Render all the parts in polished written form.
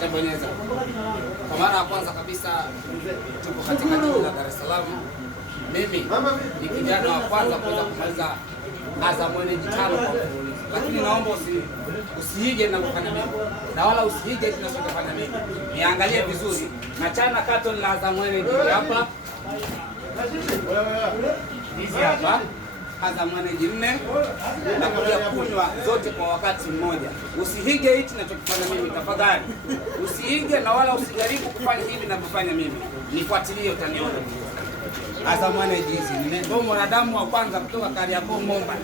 Bonyeza. Kwa mara ya kwanza kabisa tupo katika jiji la Dar es Salaam. Mimi ni kijana wa kwanza kuweza kumaliza Azam Energy 5 kwa mfululizo. Lakini naomba usiige ninachofanya mimi. Na wala usiige ninachofanya mimi. Niangalie vizuri. Nachana carton la Azam Energy hapa. Hizi hapa. Azam Energy 4 na kuja kunywa zote kwa wakati mmoja. Usihige hichi ninachokifanya mimi tafadhali. Usihige na wala usijaribu kufanya hivi ninavyofanya mimi. Nifuatilie utaniona. Azam Energy hizi ndio mwanadamu wa kwanza kutoka Kariakoo Momba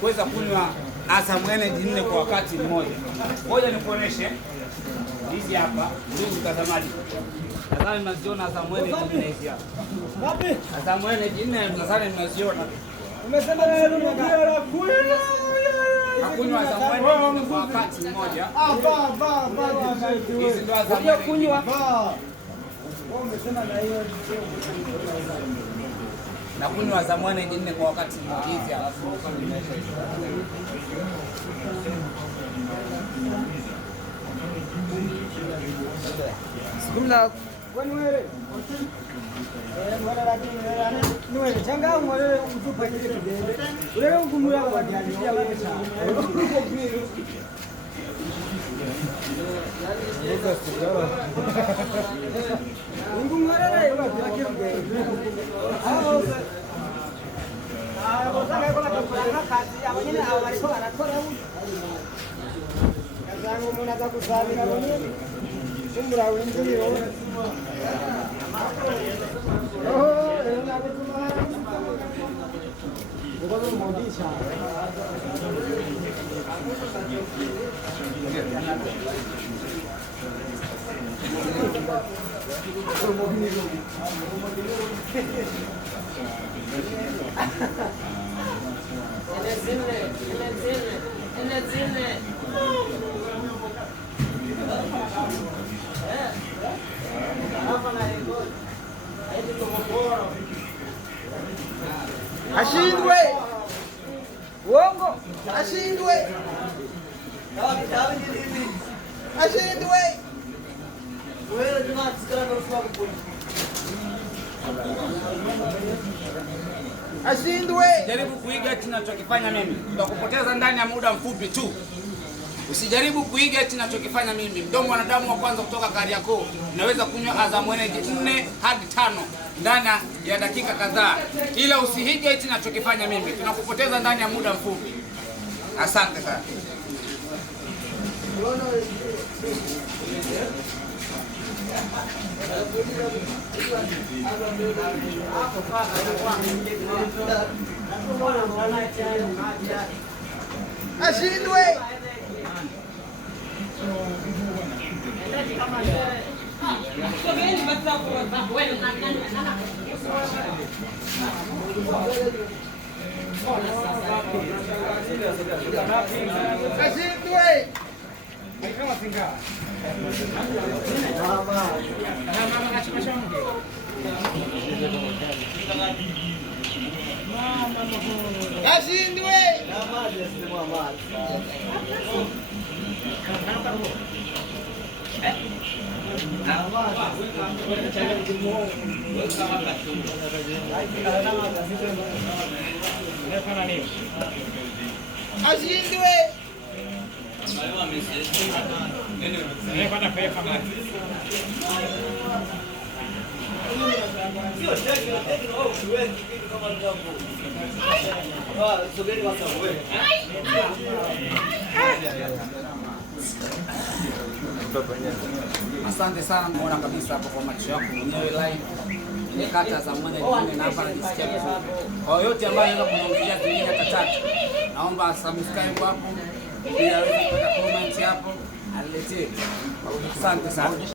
kuweza kunywa Azam Energy 4 kwa wakati mmoja. Ngoja nikuoneshe hizi hapa, ndugu mtazamaji. Nadhani mnaziona Azam Energy 4 hizi hapa. Wapi? Azam Energy 4 nadhani mnaziona. Umesema hakunywa Azam Energy kwa wakati mmoja. Hizi ndo Azam Energy kunywa. Umesema na hiyo na kunywa Azam Energy 4 kwa wakati mmoja hizi hapa. Sikuna kwani wewe wewe changa ngore utupa kile kidebe wewe ungumura kwa diani pia wewe cha ungumura wewe kwa kile kidebe wasanga kwa kufanya kazi abanyene abariko barakora kazangu munaza kusabira bonyene Kumbura wengi yo. Ena kutuma. Ngono modisha. Ele ashindwe uongo, ashindwe ashindwe ashindwe. Jaribu kuiga tunachokifanya mimi, tutakupoteza ndani ya muda mfupi tu. Usijaribu kuiga eti ninachokifanya mimi. Mdomo wanadamu wa kwanza kutoka Kariakoo naweza kunywa Azam Energy 4 hadi 5 ndani ya dakika kadhaa. Ila usihige eti ninachokifanya mimi. Tunakupoteza ndani ya muda mfupi. Asante sana. Ashindwe. Ashindwe. Ashindwe. Asante sana, muona kabisa hapo kwa macho yako mwenyewe live. Nikata Azam Energy na hapa najisikia vizuri. Kwa yote ambayo anaweza kuongea kingine hata tatu, naomba subscribe hapo, ili aweze kuweka comment hapo, aniletee. Asante sana.